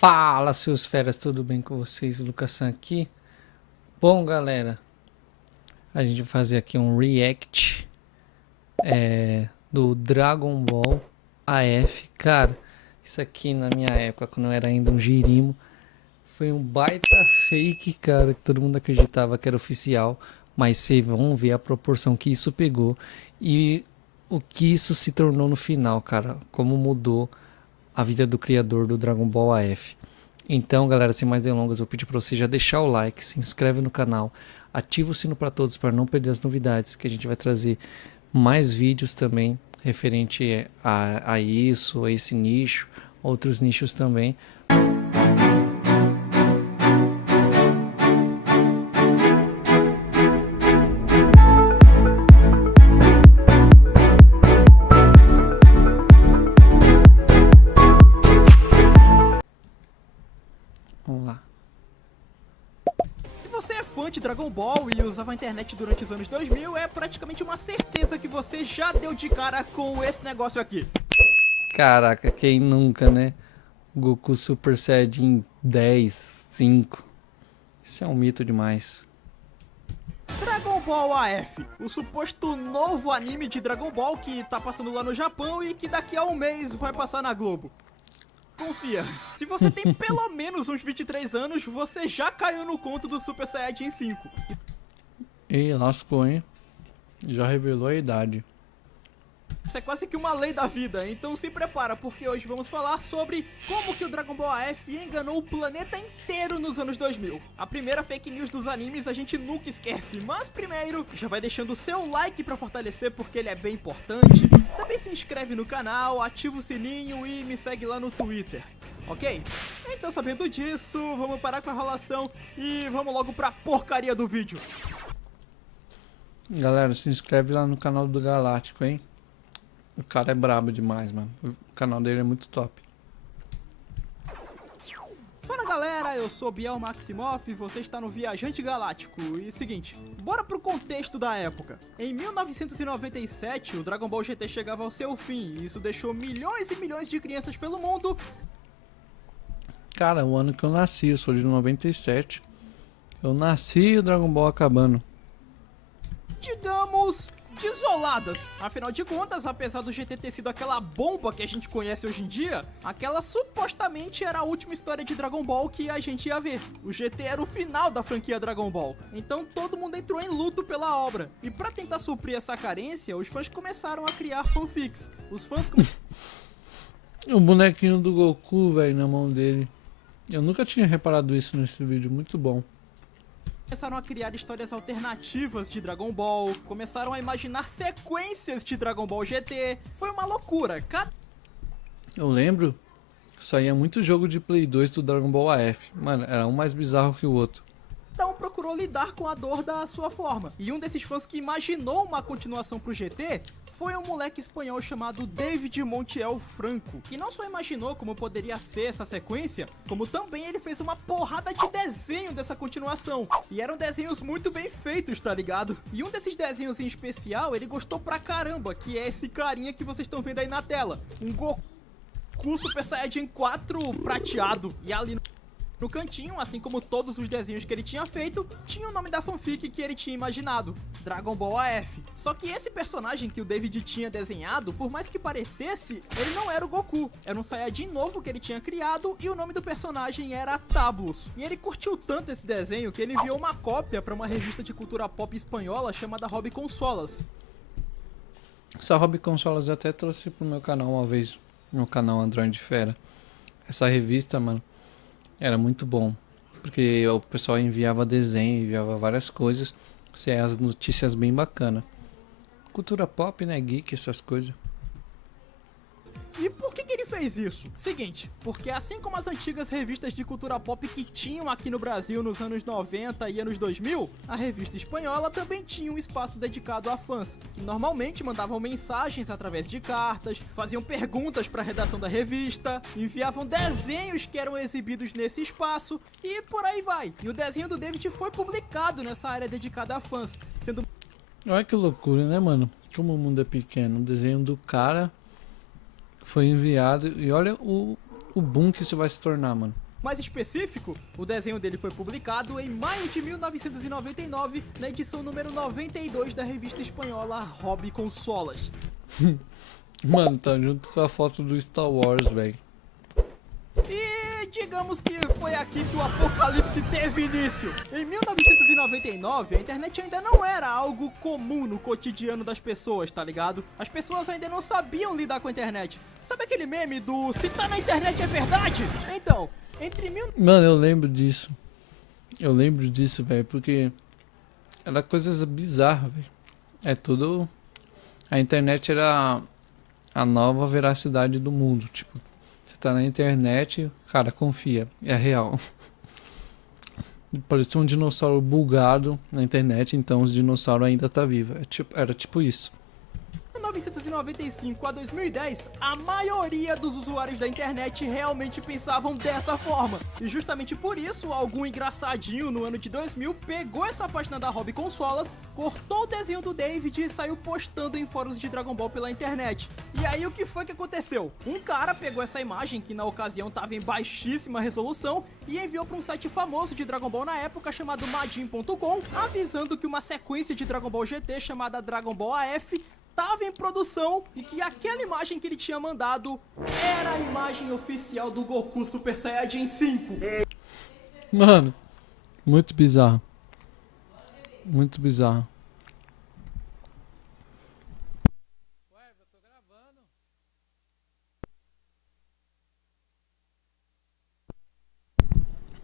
Fala, seus feras, tudo bem com vocês? Lucas San aqui. Bom, galera, a gente vai fazer aqui um react do Dragon Ball AF. Cara, isso aqui na minha época, quando eu era ainda um girimo, foi um baita fake, cara, que todo mundo acreditava que era oficial. Mas vocês vão ver a proporção que isso pegou e o que isso se tornou no final, cara. Como mudou a vida do criador do Dragon Ball AF. Então, galera, sem mais delongas, eu pedi para você já deixar o like, se inscreve no canal, ativa o sino para todos para não perder as novidades, que a gente vai trazer mais vídeos também referente a isso, a esse nicho, outros nichos também. Vamos lá. Se você é fã de Dragon Ball e usava a internet durante os anos 2000, é praticamente uma certeza que você já deu de cara com esse negócio aqui. Caraca, quem nunca, né? Goku Super Saiyajin 10, 5. Isso é um mito demais. Dragon Ball AF, o suposto novo anime de Dragon Ball que tá passando lá no Japão e que daqui a um mês vai passar na Globo. Confia, se você tem pelo menos uns 23 anos, você já caiu no conto do Super Saiyajin 5. Ih, lascou, hein? Já revelou a idade. Isso é quase que uma lei da vida, então se prepara, porque hoje vamos falar sobre como que o Dragon Ball AF enganou o planeta inteiro nos anos 2000. A primeira fake news dos animes a gente nunca esquece, mas primeiro, já vai deixando o seu like pra fortalecer porque ele é bem importante. Também se inscreve no canal, ativa o sininho e me segue lá no Twitter, ok? Então sabendo disso, vamos parar com a enrolação e vamos logo pra porcaria do vídeo. Galera, se inscreve lá no canal do Galáctico, hein? O cara é brabo demais, mano. O canal dele é muito top. Fala galera, eu sou Biel Maximoff e você está no Viajante Galáctico. E seguinte, bora pro contexto da época. Em 1997, o Dragon Ball GT chegava ao seu fim e isso deixou milhões e milhões de crianças pelo mundo. Cara, o ano que eu nasci, eu sou de 97. Eu nasci e o Dragon Ball acabando. Digamos, desoladas. Afinal de contas, apesar do GT ter sido aquela bomba que a gente conhece hoje em dia, aquela supostamente era a última história de Dragon Ball que a gente ia ver. O GT era o final da franquia Dragon Ball, então todo mundo entrou em luto pela obra. E pra tentar suprir essa carência, os fãs começaram a criar fanfics. Os fãs O bonequinho do Goku, velho, na mão dele. Eu nunca tinha reparado isso nesse vídeo, muito bom. começaram a criar histórias alternativas de Dragon Ball, começaram a imaginar sequências de Dragon Ball GT. Foi uma loucura. Eu lembro que saía muito jogo de Play 2 do Dragon Ball AF. Mano, era um mais bizarro que o outro. Cada um procurou lidar com a dor da sua forma. E um desses fãs que imaginou uma continuação pro GT foi um moleque espanhol chamado David Montiel Franco, que não só imaginou como poderia ser essa sequência, como também ele fez uma porrada de desenho dessa continuação. E eram desenhos muito bem feitos, tá ligado? E um desses desenhos em especial, ele gostou pra caramba, que é esse carinha que vocês estão vendo aí na tela. Um Goku Super Saiyajin 4 prateado. E ali no cantinho, assim como todos os desenhos que ele tinha feito, tinha o nome da fanfic que ele tinha imaginado, Dragon Ball AF. Só que esse personagem que o David tinha desenhado, por mais que parecesse, ele não era o Goku. Era um Saiyajin novo que ele tinha criado e o nome do personagem era Tablos. E ele curtiu tanto esse desenho que ele enviou uma cópia para uma revista de cultura pop espanhola chamada Hobby Consolas. Essa Hobby Consolas eu até trouxe pro meu canal uma vez, no canal Android Fera. Essa revista, mano, era muito bom, porque o pessoal enviava desenho, enviava várias coisas, as notícias bem bacana. Cultura pop, né, geek, essas coisas. E por que ele fez isso? Seguinte, porque assim como as antigas revistas de cultura pop que tinham aqui no Brasil nos anos 90 e anos 2000, a revista espanhola também tinha um espaço dedicado a fãs, que normalmente mandavam mensagens através de cartas, faziam perguntas para a redação da revista, enviavam desenhos que eram exibidos nesse espaço e por aí vai. E o desenho do David foi publicado nessa área dedicada a fãs, sendo... Olha que loucura, né, mano? Como o mundo é pequeno. O desenho do cara foi enviado e olha o boom que isso vai se tornar, mano. Mais específico, o desenho dele foi publicado em maio de 1999 na edição número 92 da revista espanhola Hobby Consolas. Mano, tá junto com a foto do Star Wars, velho. E digamos que foi aqui que o apocalipse teve início. Em 1999, a internet ainda não era algo comum no cotidiano das pessoas, tá ligado? As pessoas ainda não sabiam lidar com a internet. Sabe aquele meme do "se tá na internet é verdade"? Então, entre mil... Mano, eu lembro disso. Eu lembro disso, velho, porque era coisas bizarras, velho. É tudo... A internet era a nova veracidade do mundo, tipo... Você tá na internet, cara, confia, é real. Parecia um dinossauro bugado na internet, então os dinossauros ainda tá vivo. Era tipo isso. De 1995 a 2010, a maioria dos usuários da internet realmente pensavam dessa forma. E justamente por isso, algum engraçadinho no ano de 2000 pegou essa página da Hobby Consolas, cortou o desenho do David e saiu postando em fóruns de Dragon Ball pela internet. E aí o que foi que aconteceu? Um cara pegou essa imagem, que na ocasião estava em baixíssima resolução, e enviou para um site famoso de Dragon Ball na época chamado Majin.com, avisando que uma sequência de Dragon Ball GT chamada Dragon Ball AF estava em produção e que aquela imagem que ele tinha mandado era a imagem oficial do Goku Super Saiyajin 5. Mano, muito bizarro. Muito bizarro.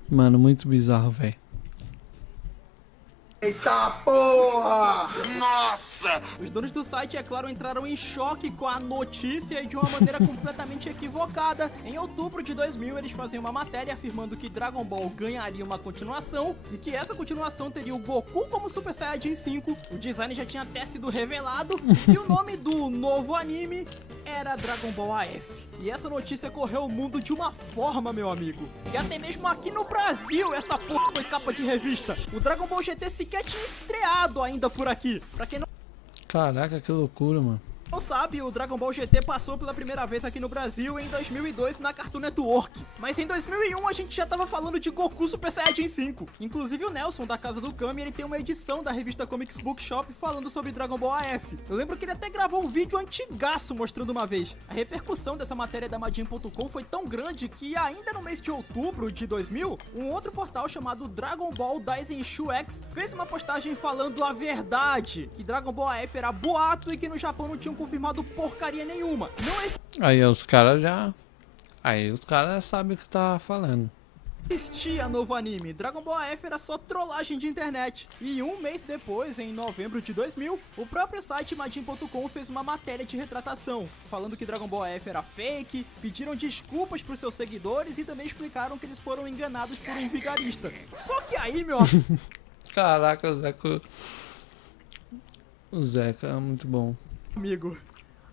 Mano, muito bizarro, velho. Eita porra! Nossa! Os donos do site, é claro, entraram em choque com a notícia e de uma maneira completamente equivocada. Em outubro de 2000, eles faziam uma matéria afirmando que Dragon Ball ganharia uma continuação e que essa continuação teria o Goku como Super Saiyajin 5. O design já tinha até sido revelado e o nome do novo anime era Dragon Ball AF. E essa notícia correu o mundo de uma forma, meu amigo. E até mesmo aqui no Brasil, essa porra foi capa de revista. O Dragon Ball GT sequer tinha estreado ainda por aqui. Pra quem Caraca, que loucura, mano. não sabe, o Dragon Ball GT passou pela primeira vez aqui no Brasil em 2002 na Cartoon Network. Mas em 2001 a gente já tava falando de Goku Super Saiyajin 5. Inclusive o Nelson, da Casa do Kami, ele tem uma edição da revista Comics Bookshop falando sobre Dragon Ball AF. Eu lembro que ele até gravou um vídeo antigaço mostrando uma vez. A repercussão dessa matéria da Majin.com foi tão grande que ainda no mês de outubro de 2000, um outro portal chamado Dragon Ball Daisenshu X fez uma postagem falando a verdade, que Dragon Ball AF era boato e que no Japão não tinham confirmado porcaria nenhuma. Não Aí os caras já... Aí os caras sabem o que tá falando. existia novo anime. Dragon Ball AF era só trollagem de internet. E um mês depois, em novembro de 2000, o próprio site Majin.com fez uma matéria de retratação, falando que Dragon Ball AF era fake, pediram desculpas pros seus seguidores e também explicaram que eles foram enganados por um vigarista. Só que aí, meu Caraca, o Zeca... O Zeca é muito bom. amigo,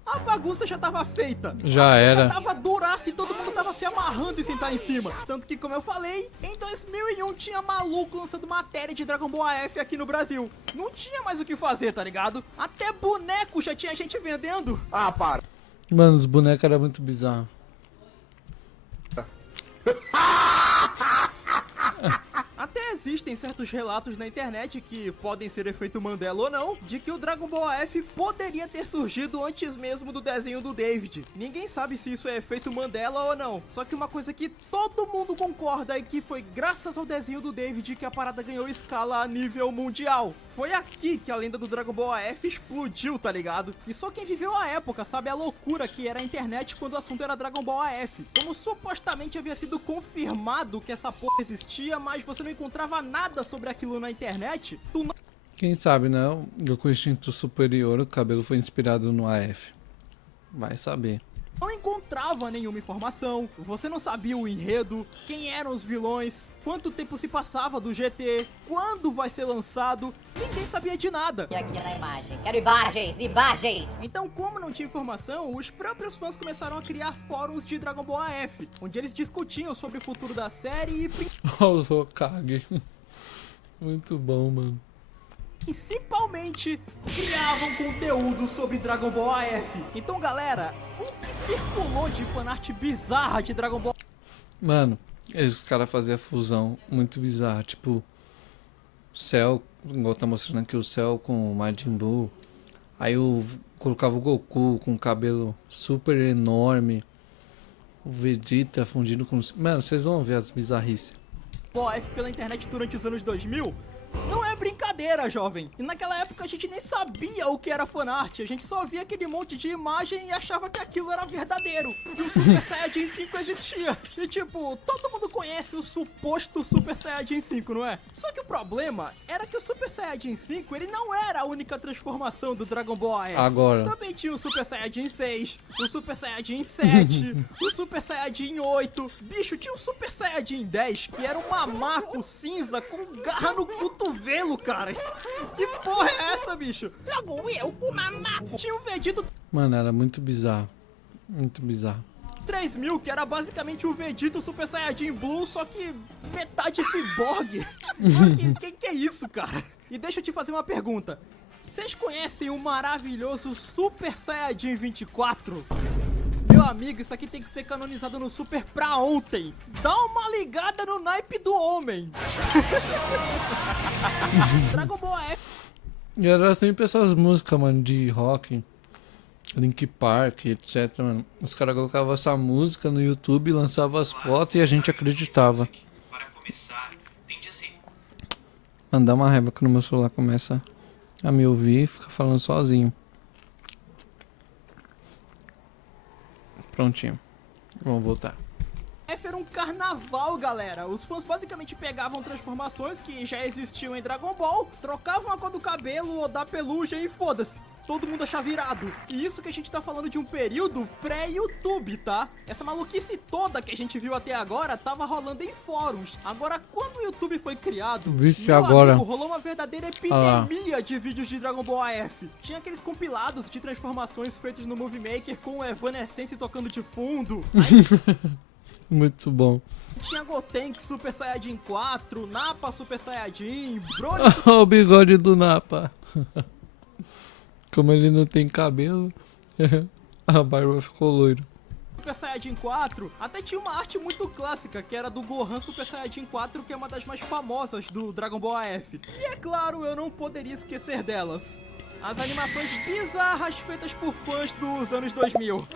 a bagunça já tava feita. Já era. Já tava duraça e todo mundo tava se amarrando em sentar em cima. Tanto que, como eu falei, em 2001 tinha maluco lançando matéria de Dragon Ball AF aqui no Brasil. Não tinha mais o que fazer, tá ligado? Até boneco já tinha gente vendendo. Ah, para! Mano, os bonecos eram muito bizarros. Até existem certos relatos na internet, que podem ser efeito Mandela ou não, de que o Dragon Ball AF poderia ter surgido antes mesmo do desenho do David. Ninguém sabe se isso é efeito Mandela ou não. Só que uma coisa que todo mundo concorda é que foi graças ao desenho do David que a parada ganhou escala a nível mundial. Foi aqui que a lenda do Dragon Ball AF explodiu, tá ligado? E só quem viveu a época sabe a loucura que era a internet quando o assunto era Dragon Ball AF. Como supostamente havia sido confirmado que essa porra existia, mas você não encontrava nada sobre aquilo na internet, tu não... Quem sabe, não? Goku Instinto Superior, o cabelo foi inspirado no AF. Vai saber. não encontrava nenhuma informação, você não sabia o enredo, quem eram os vilões, quanto tempo se passava do GT, quando vai ser lançado, ninguém sabia de nada. E aqui na imagem, quero imagens, imagens! Então, como não tinha informação, os próprios fãs começaram a criar fóruns de Dragon Ball AF, onde eles discutiam sobre o futuro da série e Olha o Hokage. Muito bom, mano. principalmente criavam conteúdo sobre Dragon Ball AF. Então, galera, o que circulou de fanart bizarra de Dragon Ball... Mano, E os caras faziam fusão muito bizarra, tipo, o Cell, igual tá mostrando aqui, o Cell com o Majin Buu. Aí colocava o Goku com o cabelo super enorme. O Vegeta fundindo com... Mano, vocês vão ver as bizarrices. OF pela internet durante os anos 2000 não é brincadeira, jovem. E naquela época a gente nem sabia o que era fanart. A gente só via aquele monte de imagem e achava que aquilo era verdadeiro. E o Super Saiyajin 5 existia. E tipo, todo mundo conhece o suposto Super Saiyajin 5, não é? Só que o problema era que o Super Saiyajin 5, ele não era a única transformação do Dragon Ball AF. Agora. Também tinha o Super Saiyajin 6, o Super Saiyajin 7, o Super Saiyajin 8. Bicho, tinha o Super Saiyajin 10, que era um mamaco cinza com garra no cotovelo, cara. Que porra é essa, bicho? Logo eu, o mamaco. Tinha o Vegeta Mano, era muito bizarro. Muito bizarro. 3000, que era basicamente o Vegeta Super Saiyajin Blue, só que metade ciborgue. Mano, que é isso, cara? E deixa eu te fazer uma pergunta. Vocês conhecem o maravilhoso Super Saiyajin 24? Meu amigo, isso aqui tem que ser canonizado no Super pra ontem. Dá uma ligada no naipe do homem. Dragon Ball F. E era sempre essas músicas, mano, de rock, Link Park, etc, mano. Os caras colocavam essa música no YouTube, lançavam as fotos e a gente acreditava. Mano, dá uma raiva quando meu celular começa a me ouvir e fica falando sozinho. Prontinho. Vamos voltar. F era um carnaval, galera. Os fãs basicamente pegavam transformações que já existiam em Dragon Ball, trocavam a cor do cabelo ou da pelugem e foda-se. Todo mundo achava irado. E isso que a gente tá falando de um período pré-YouTube, tá? Essa maluquice toda que a gente viu até agora tava rolando em fóruns. Agora, quando o YouTube foi criado, Vixe, meu agora. amigo, rolou uma verdadeira epidemia de vídeos de Dragon Ball AF. Tinha aqueles compilados de transformações feitos no Movie Maker com o Evanescence tocando de fundo. Muito bom. Tinha Gotenks Super Saiyajin 4, Nappa Super Saiyajin, Broly O bigode do Nappa. Como ele não tem cabelo, a barba ficou loira. Super Saiyajin 4, até tinha uma arte muito clássica, que era do Gohan Super Saiyajin 4, que é uma das mais famosas do Dragon Ball AF. E é claro, eu não poderia esquecer delas. As animações bizarras feitas por fãs dos anos 2000.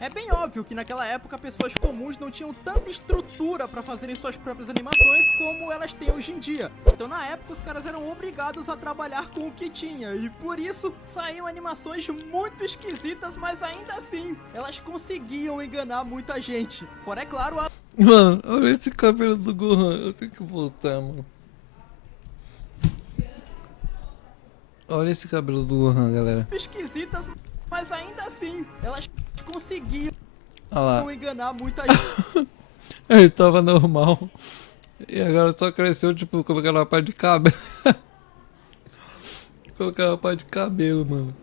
É bem óbvio que naquela época pessoas comuns não tinham tanta estrutura pra fazerem suas próprias animações como elas têm hoje em dia. Então na época os caras eram obrigados a trabalhar com o que tinha e por isso saíam animações muito esquisitas, mas ainda assim elas conseguiam enganar muita gente. Fora, é claro, a... Mano, olha esse cabelo do Gohan. Eu tenho que voltar, mano. Olha esse cabelo do Gohan, galera. esquisitas, mas ainda assim elas conseguiam Olha lá. enganar muita gente. Ele tava normal. E agora só cresceu, tipo, colocaram uma parte de cabelo. Colocaram uma parte de cabelo, mano.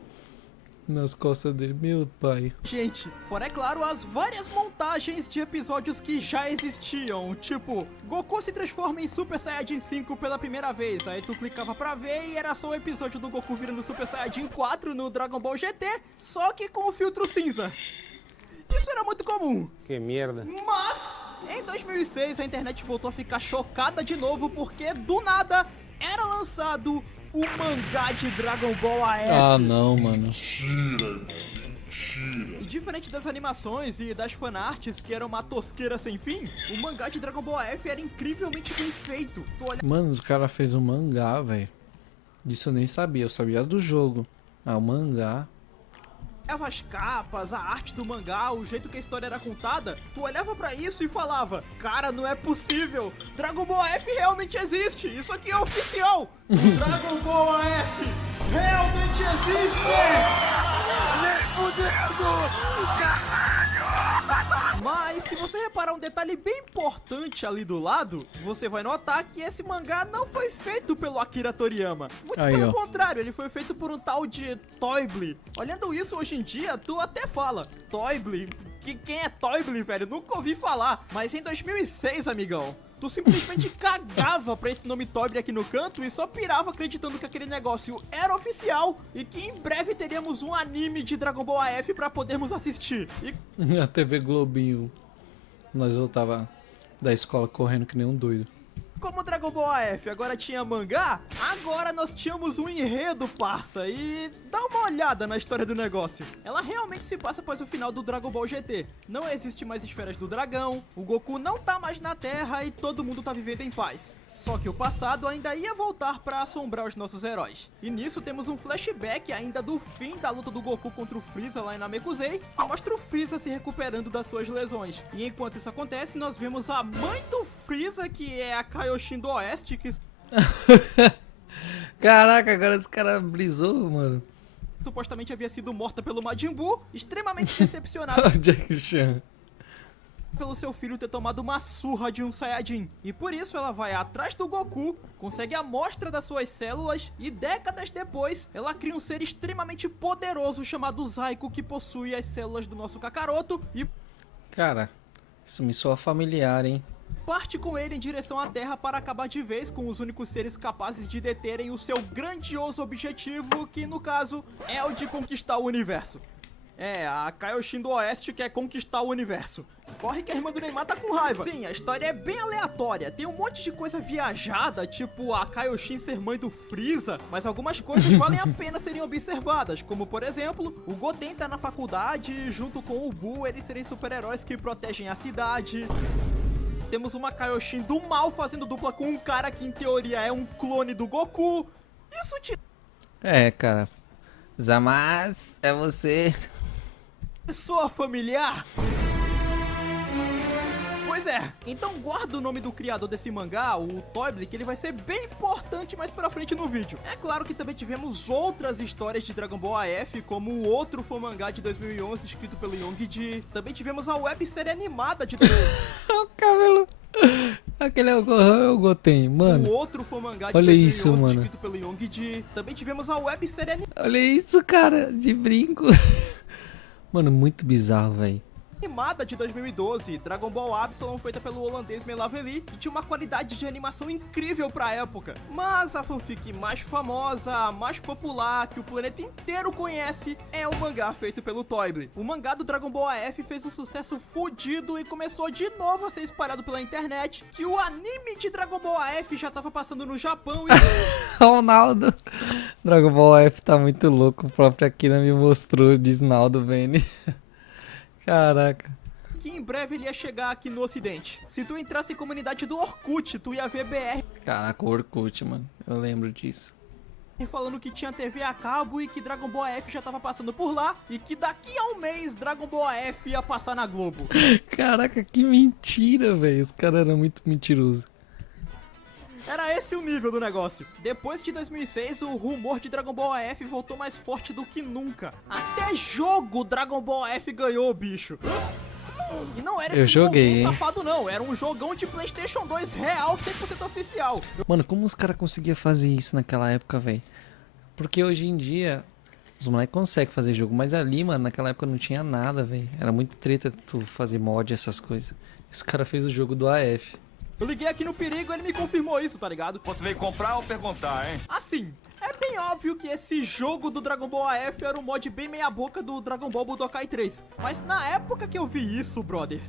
Nas costas dele. Meu pai. Gente, fora, é claro, as várias montagens de episódios que já existiam. Tipo, Goku se transforma em Super Saiyajin 5 pela primeira vez. Aí tu clicava pra ver e era só o episódio do Goku virando Super Saiyajin 4 no Dragon Ball GT, só que com o filtro cinza. Isso era muito comum. Que merda. Mas, em 2006, a internet voltou a ficar chocada de novo porque, do nada, era lançado o mangá de Dragon Ball AF. Ah, não, mano. E diferente das animações e das fanarts, que eram uma tosqueira sem fim, o mangá de Dragon Ball AF era incrivelmente bem feito. Tu olha... Mano, os caras fez um mangá, velho. Disso eu nem sabia. Eu sabia do jogo. Ah, o mangá. As capas, a arte do mangá, o jeito que a história era contada, tu olhava pra isso e falava: cara, não é possível, Dragon Ball AF realmente existe, isso aqui é oficial, Dragon Ball AF realmente existe! Mas se você reparar um detalhe bem importante ali do lado, você vai notar que esse mangá não foi feito pelo Akira Toriyama. Muito Aí, pelo ó. contrário, ele foi feito por um tal de Toyblee. Olhando isso hoje em dia, tu até fala, Toyblee? Quem é Toyblee, velho? Nunca ouvi falar. Mas em 2006, amigão, tu simplesmente cagava pra esse nome Toyblee aqui no canto e só pirava acreditando que aquele negócio era oficial e que em breve teríamos um anime de Dragon Ball AF pra podermos assistir. E A TV Globinho. Nós voltava da escola correndo que nem um doido. Como Dragon Ball AF agora tinha mangá, agora nós tínhamos um enredo, parça, e dá uma olhada na história do negócio. Ela realmente se passa após o final do Dragon Ball GT. Não existe mais esferas do dragão, o Goku não tá mais na Terra e todo mundo tá vivendo em paz. Só que o passado ainda ia voltar pra assombrar os nossos heróis. E nisso temos um flashback ainda do fim da luta do Goku contra o Freeza lá em Namekusei, que mostra o Freeza se recuperando das suas lesões. E enquanto isso acontece, nós vemos a mãe do Freeza, que é a Kaioshin do Oeste, que Caraca, agora esse cara brisou, mano. supostamente havia sido morta pelo Majin Buu, extremamente decepcionada O Jack Chan. pelo seu filho ter tomado uma surra de um Saiyajin. E por isso ela vai atrás do Goku, consegue a amostra das suas células e décadas depois ela cria um ser extremamente poderoso chamado Zaiko, que possui as células do nosso Kakaroto e Cara, isso me soa familiar, hein? parte com ele em direção à Terra para acabar de vez com os únicos seres capazes de deterem o seu grandioso objetivo, que no caso é o de conquistar o universo. É, a Kaioshin do Oeste quer conquistar o universo. Corre que a irmã do Neymar tá com raiva. Sim, a história é bem aleatória. Tem um monte de coisa viajada, tipo a Kaioshin ser mãe do Freeza, mas algumas coisas valem a pena serem observadas, como por exemplo, o Goten tá na faculdade e junto com o Buu eles serem super-heróis que protegem a cidade. Temos uma Kaioshin do mal fazendo dupla com um cara que em teoria é um clone do Goku. Isso te É, cara. Zamasu, é você. soa familiar? Pois é, então guarda o nome do criador desse mangá, o Toible, que ele vai ser bem importante mais pra frente no vídeo. É claro que também tivemos outras histórias de Dragon Ball AF, como o outro fomangá de 2011 escrito pelo Youngji. Também tivemos a websérie animada de O cabelo. Aquele é o Gohan, é o Goten, mano. o outro fomangá de Olha 2011 isso, mano. escrito pelo Youngji. Também tivemos a websérie Olha isso, cara, de brinco. Mano, muito bizarro, velho. animada de 2012, Dragon Ball Absalom, feita pelo holandês Melaveli, que tinha uma qualidade de animação incrível pra época. Mas a fanfic mais famosa, mais popular, que o planeta inteiro conhece, é o mangá feito pelo Toible. O mangá do Dragon Ball AF fez um sucesso fodido e começou de novo a ser espalhado pela internet, que o anime de Dragon Ball AF já tava passando no Japão e... Ronaldo. Dragon Ball F tá muito louco. O próprio Akira me mostrou, diz Naldo Bene. Caraca. que em breve ele ia chegar aqui no ocidente. Se tu entrasse em comunidade do Orkut, tu ia ver BR Caraca, o Orkut, mano. Eu lembro disso. falando que tinha TV a cabo e que Dragon Ball AF já tava passando por lá e que daqui a um mês Dragon Ball AF ia passar na Globo. Caraca, que mentira, velho. Os caras eram muito mentirosos. Era esse o nível do negócio. Depois de 2006, o rumor de Dragon Ball AF voltou mais forte do que nunca. Até jogo Dragon Ball AF ganhou, bicho. E não era Eu esse joguei, joguinho hein? safado não, era um jogão de PlayStation 2 real, 100% oficial. Mano, como os caras conseguiam fazer isso naquela época, velho? Porque hoje em dia, os moleques conseguem fazer jogo, mas ali, mano, naquela época não tinha nada, velho. Era muito treta tu fazer mod, essas coisas. Os caras fez o jogo do AF. Eu liguei aqui no Perigo e ele me confirmou isso, tá ligado? Você veio comprar ou perguntar, hein? Assim, é bem óbvio que esse jogo do Dragon Ball AF era um mod bem meia boca do Dragon Ball Budokai 3. Mas na época que eu vi isso, brother,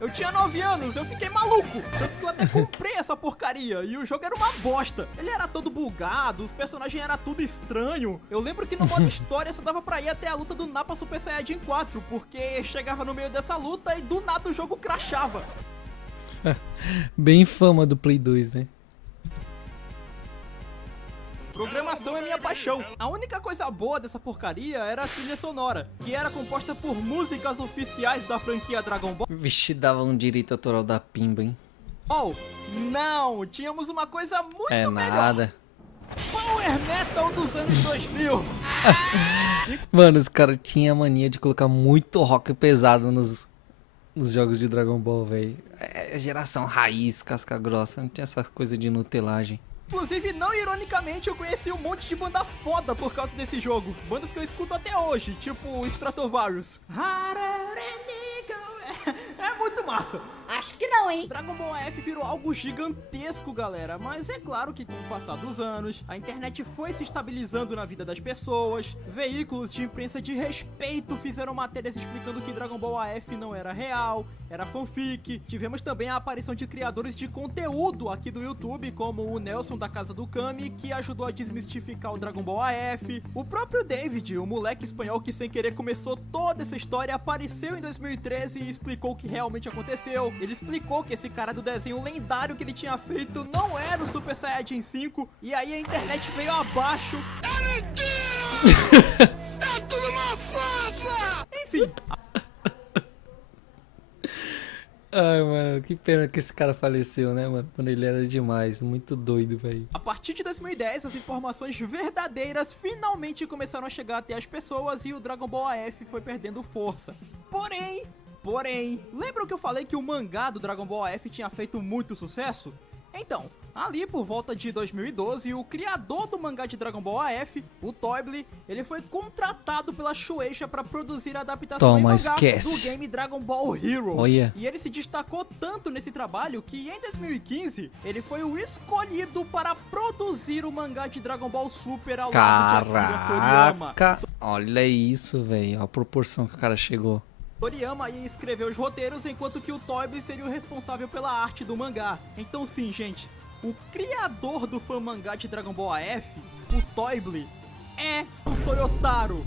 eu tinha 9 anos, eu fiquei maluco. Tanto que eu até comprei essa porcaria e o jogo era uma bosta. Ele era todo bugado, os personagens eram tudo estranho. Eu lembro que no modo história só dava pra ir até a luta do Nappa Super Saiyajin 4, porque chegava no meio dessa luta e do nada o jogo crashava. Bem fama do Play 2, né? Programação é minha paixão. A única coisa boa dessa porcaria era a trilha sonora, que era composta por músicas oficiais da franquia Dragon Ball. Vixe, dava um direito autoral da Pimba, hein? Oh, não! Tínhamos uma coisa muito É melhor. nada. Power Metal dos anos 2000. Mano, os caras tinham a mania de colocar muito rock pesado nos jogos de Dragon Ball, velho. É geração raiz, casca grossa. Não tinha essa coisa de nutelagem. Inclusive, não ironicamente, eu conheci um monte de banda foda por causa desse jogo. Bandas que eu escuto até hoje, tipo Stratovarius. É muito massa. Acho que não, hein? Dragon Ball AF virou algo gigantesco, galera, mas é claro que com o passar dos anos, a internet foi se estabilizando na vida das pessoas, veículos de imprensa de respeito fizeram matérias explicando que Dragon Ball AF não era real, era fanfic. Tivemos também a aparição de criadores de conteúdo aqui do YouTube, como o Nelson da Casa do Kami, que ajudou a desmistificar o Dragon Ball AF. O próprio David, o moleque espanhol que sem querer começou toda essa história, apareceu em 2013 e explicou o que realmente aconteceu. Ele explicou que esse cara do desenho lendário que ele tinha feito não era o Super Saiyajin 5, e aí a internet veio abaixo. É mentira! É tudo uma farsa! Enfim. Ai, mano, que pena que esse cara faleceu, né, mano? Quando ele era demais, muito doido, velho. A partir de 2010, as informações verdadeiras finalmente começaram a chegar até as pessoas e o Dragon Ball AF foi perdendo força. Porém, lembram que eu falei que o mangá do Dragon Ball AF tinha feito muito sucesso? Então, ali por volta de 2012, o criador do mangá de Dragon Ball AF, o Toible, ele foi contratado pela Shueisha para produzir a adaptação em mangá do game Dragon Ball Heroes. Olha. E ele se destacou tanto nesse trabalho que em 2015 ele foi o escolhido para produzir o mangá de Dragon Ball Super ao lado de Akira Toriyama. Caraca, olha isso, velho, a proporção que o cara chegou. Toriyama ia escrever os roteiros, enquanto que o Toible seria o responsável pela arte do mangá. Então sim, gente, o criador do fã mangá de Dragon Ball AF, o Toible, é o Toyotaro.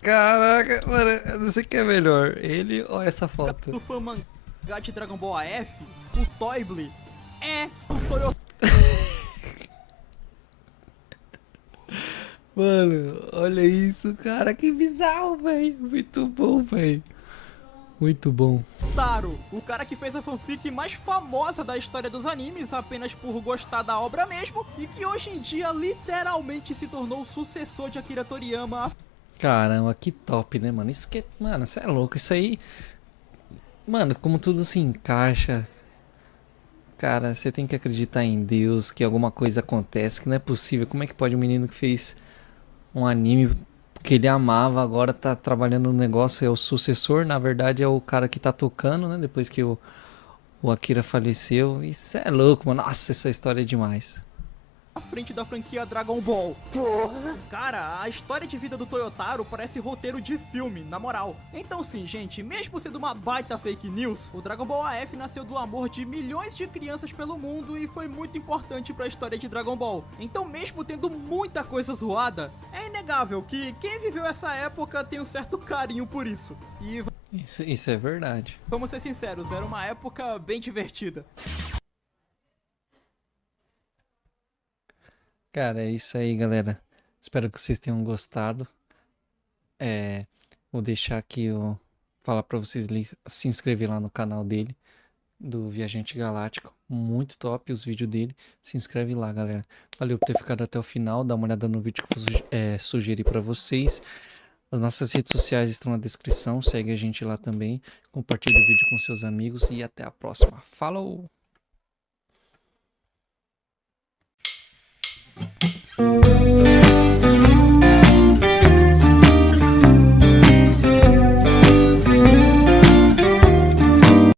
Caraca, mano, eu não sei o que é melhor, ele ou essa foto? Do fã mangá de Dragon Ball AF, o Toible, é o Toyotaro. Mano, olha isso, cara, que bizarro, velho. Muito bom, velho. Muito bom. Taro, o cara que fez a fanfic mais famosa da história dos animes apenas por gostar da obra mesmo, e que hoje em dia literalmente se tornou o sucessor de Akira Toriyama. Caramba, que top, né, mano? Isso que é... Mano, isso é louco, isso aí... Mano, como tudo se encaixa... Cara, você tem que acreditar em Deus, que alguma coisa acontece, que não é possível. Como é que pode um menino que fez um anime que ele amava, agora tá trabalhando no negócio, é o sucessor, na verdade é o cara que tá tocando, né? Depois que o Akira faleceu. Isso é louco, mano. Nossa, essa história é demais. À frente da franquia Dragon Ball. Porra. Cara, a história de vida do Toyotaro parece roteiro de filme, na moral. Então sim, gente, mesmo sendo uma baita fake news, o Dragon Ball AF nasceu do amor de milhões de crianças pelo mundo e foi muito importante pra história de Dragon Ball. Então mesmo tendo muita coisa zoada, é inegável que quem viveu essa época tem um certo carinho por isso. E Isso é verdade. vamos ser sinceros, era uma época bem divertida. Cara, é isso aí, galera. Espero que vocês tenham gostado. Vou deixar aqui, falar pra vocês se inscrever lá no canal dele, do Viajante Galáctico. Muito top os vídeos dele. Se inscreve lá, galera. Valeu por ter ficado até o final. Dá uma olhada no vídeo que eu sugeri pra vocês. As nossas redes sociais estão na descrição. Segue a gente lá também. Compartilhe o vídeo com seus amigos e até a próxima. Falou!